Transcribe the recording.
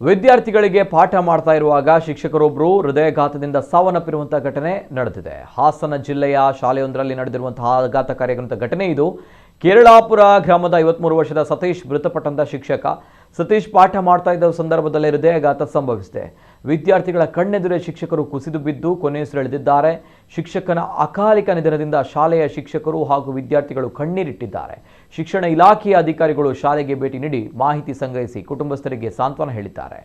ವಿದ್ಯಾರ್ಥಿಗಳಿಗೆ ಪಾಠ ಮಾಡ್ತಾ ಇರುವಾಗ ಶಿಕ್ಷಕರೊಬ್ಬರು ಹೃದಯಾಘಾತದಿಂದ ಸಾವನ್ನಪ್ಪಿರುವಂತಹ ಘಟನೆ ನಡೆದಿದೆ. ಹಾಸನ ಜಿಲ್ಲೆಯ ಶಾಲೆಯೊಂದರಲ್ಲಿ ನಡೆದಿರುವಂತಹ ಆಘಾತಕಾರಿಯಾದಂತಹ ಘಟನೆ ಇದು. ಕೇರಳಾಪುರ ಗ್ರಾಮದ 53 ವರ್ಷದ ಸತೀಶ್ ಮೃತಪಟ್ಟಂತ ಶಿಕ್ಷಕ. ಸತೀಶ್ ಪಾಠ ಮಾಡ್ತಾ ಇದ್ದ ಸಂದರ್ಭದಲ್ಲಿ ಹೃದಯಾಘಾತ ಸಂಭವಿಸಿದೆ. ವಿದ್ಯಾರ್ಥಿಗಳ ಕಣ್ಣೆದುರೇ ಶಿಕ್ಷಕರು ಕುಸಿದು ಬಿದ್ದು ಕೊನೆಯುಸಿರೆಳೆದಿದ್ದಾರೆ. ಶಿಕ್ಷಕನ ಅಕಾಲಿಕ ನಿಧನದಿಂದ ಶಾಲೆಯ ಶಿಕ್ಷಕರು ಹಾಗೂ ವಿದ್ಯಾರ್ಥಿಗಳು ಕಣ್ಣೀರಿಟ್ಟಿದ್ದಾರೆ. ಶಿಕ್ಷಣ ಇಲಾಖೆಯ ಅಧಿಕಾರಿಗಳು ಶಾಲೆಗೆ ಭೇಟಿ ನೀಡಿ ಮಾಹಿತಿ ಸಂಗ್ರಹಿಸಿ ಕುಟುಂಬಸ್ಥರಿಗೆ ಸಾಂತ್ವನ ಹೇಳಿದ್ದಾರೆ.